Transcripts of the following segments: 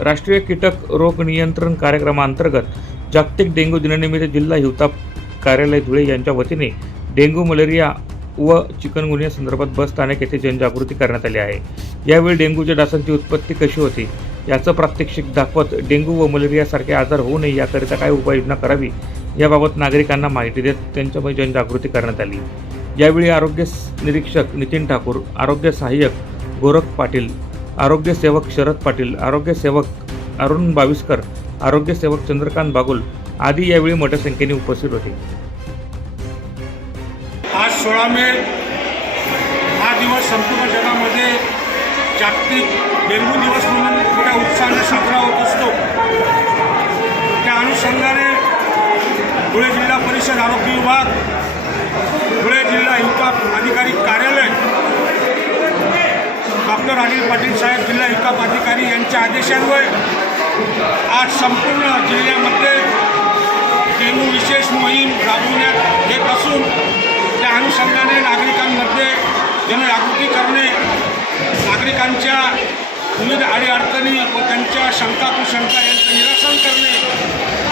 राष्ट्रीय कीटक रोग नियंत्रण कार्यक्रमाअंतर्गत जागतिक डेंग्यू दिनानिमित्त जिल्हा हिवताप कार्यालय धुळे यांच्या वतीने डेंग्यू मलेरिया व चिकनगुनिया संदर्भात बस स्थानक येथे जनजागृती करण्यात आली आहे. यावेळी डेंग्यूच्या डासांची उत्पत्ती कशी होती याचं प्रात्यक्षिक दाखवत डेंग्यू व मलेरियासारखे आजार होऊ नये याकरिता काय उपाययोजना करावी याबाबत नागरिकांना माहिती देत त्यांच्यामध्ये जनजागृती करण्यात आली. यावेळी आरोग्य निरीक्षक नितीन ठाकूर आरोग्य सहाय्यक गोरख पाटील आरोग्य सेवक शरद पाटील आरोग्य सेवक अरुण बाविस्कर आरोग्य सेवक चंद्रकांत बागुल आदी यावेळी मोठ्या संख्येने उपस्थित होते. आज सोळा मे हा दिवस संपूर्ण जगामध्ये जागतिक डेंग्यू दिवस म्हणून मोठ्या उत्साहाने साजरा होत असतो. त्या अनुषंगाने धुळे जिल्हा परिषद आरोग्य विभाग धुळे जिल्हा हिवताप अधिकारी कार्यालय डॉक्टर अनिल पाटील साहेब जिल्हा विकास अधिकारी यांच्या आदेशान्वये आज संपूर्ण जिल्ह्यामध्ये डेंग्यू विशेष मोहीम राबवण्यात येत असून त्या अनुषंगाने नागरिकांमध्ये जनजागृती करणे नागरिकांच्या विविध अडीअडचणी व त्यांच्या शंका कुशंका यांचं निरसन करणे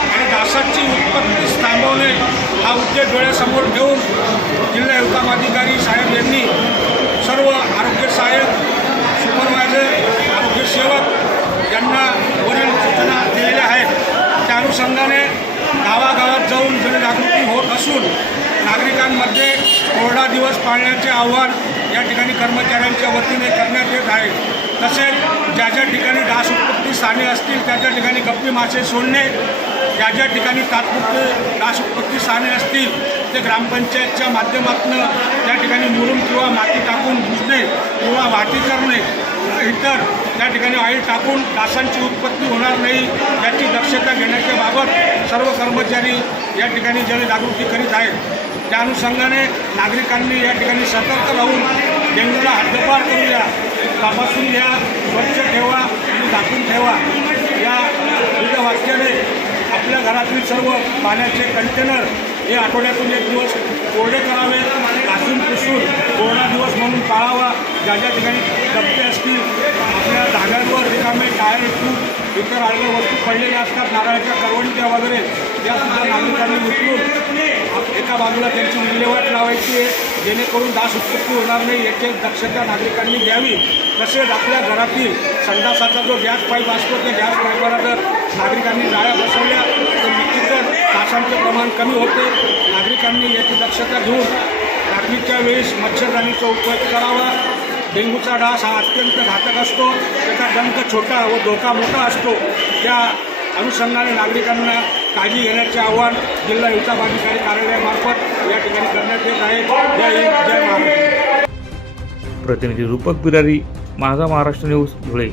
आणि डासाची उत्पत्ती थांबवणे हा उद्देश डोळ्यासमोर ठेवून जिल्हा विकास अधिकारी साहेब यांनी सर्व आरोग्य सहाय्यक सुपरवायझर आरोग्य सेवक यांना वरील सूचना दिलेल्या आहेत त्या अनुषंगाने गावागावात जाऊन जनजागृती होत असून नागरिकांमध्ये कोरडा दिवस पाळण्याचे आव्हान या ठिकाणी कर्मचाऱ्यांच्या वतीने करण्यात येत आहे. तसेच ज्या ज्या ठिकाणी डास उत्पत्ती स्थाने असतील त्या त्या ठिकाणी गप्पी मासे सोडणे ज्या ज्या ठिकाणी तात्पुरते डास उत्पत्ती स्थाने असतील ते ग्रामपंचायतच्या माध्यमातून त्या ठिकाणी मुरुम किंवा माती टाकून भुजणे किंवा वाटी करणे इतर त्या ठिकाणी ऑइल टाकून डासांची उत्पत्ती होणार नाही याची दक्षता घेण्याच्या बाबत सर्व कर्मचारी या ठिकाणी जनजागृती करीत आहेत त्या अनुषंगाने नागरिकांनी या ठिकाणी सतर्क राहून डेंग्यूला हद्दपार करूया. तपासून घ्या स्वच्छ ठेवा आणि झाकून ठेवा. या विविध वाक्याने आपल्या घरातील सर्व पाण्याचे कंटेनर हे आठवड्यातून एक दिवस कोरडे करावे घासून पुसून कोरडा दिवस म्हणून पाळावा. ज्या ज्या ठिकाणी डबके असतील आपल्या धाग्यांवर रिकामे टायर ट्यूब इतर आडव्या वस्तू पडलेल्या असतात नारळाच्या करवंट्या वगैरे यासुद्धा नागरिकांनी उचलून एका बाजूला त्यांची विल्हेवाट लावायची आहे. जेणेकरून डास उत्पत्ती होणार नाही. याची दक्षता नागरिकांनी घ्यावी. तसेच आपल्या घरातील संडासाचा जो गॅस पाईप असतो त्या गॅस पाईपला जर नागरिकांनी जाळ्या बसवल्या तर निश्चितच डासांचे प्रमाण कमी होते. नागरिकांनी याची दक्षता घेऊन रात्रीच्या वेळेस मच्छरदाणीचा उपयोग करावा. डेंग्यूचा डास हा अत्यंत घातक असतो. त्याचा दंत छोटा व धोका मोठा असतो. त्या अनुषंगाने नागरिकांना काळजी घेण्याचे आव्हान जिल्हा विकास अधिकारी कार्यालयामार्फत या ठिकाणी करण्यात येत आहे. जय हिंद जय महाराष्ट्र. प्रतिनिधी रूपक बिरारी माझा महाराष्ट्र न्यूज धुळे.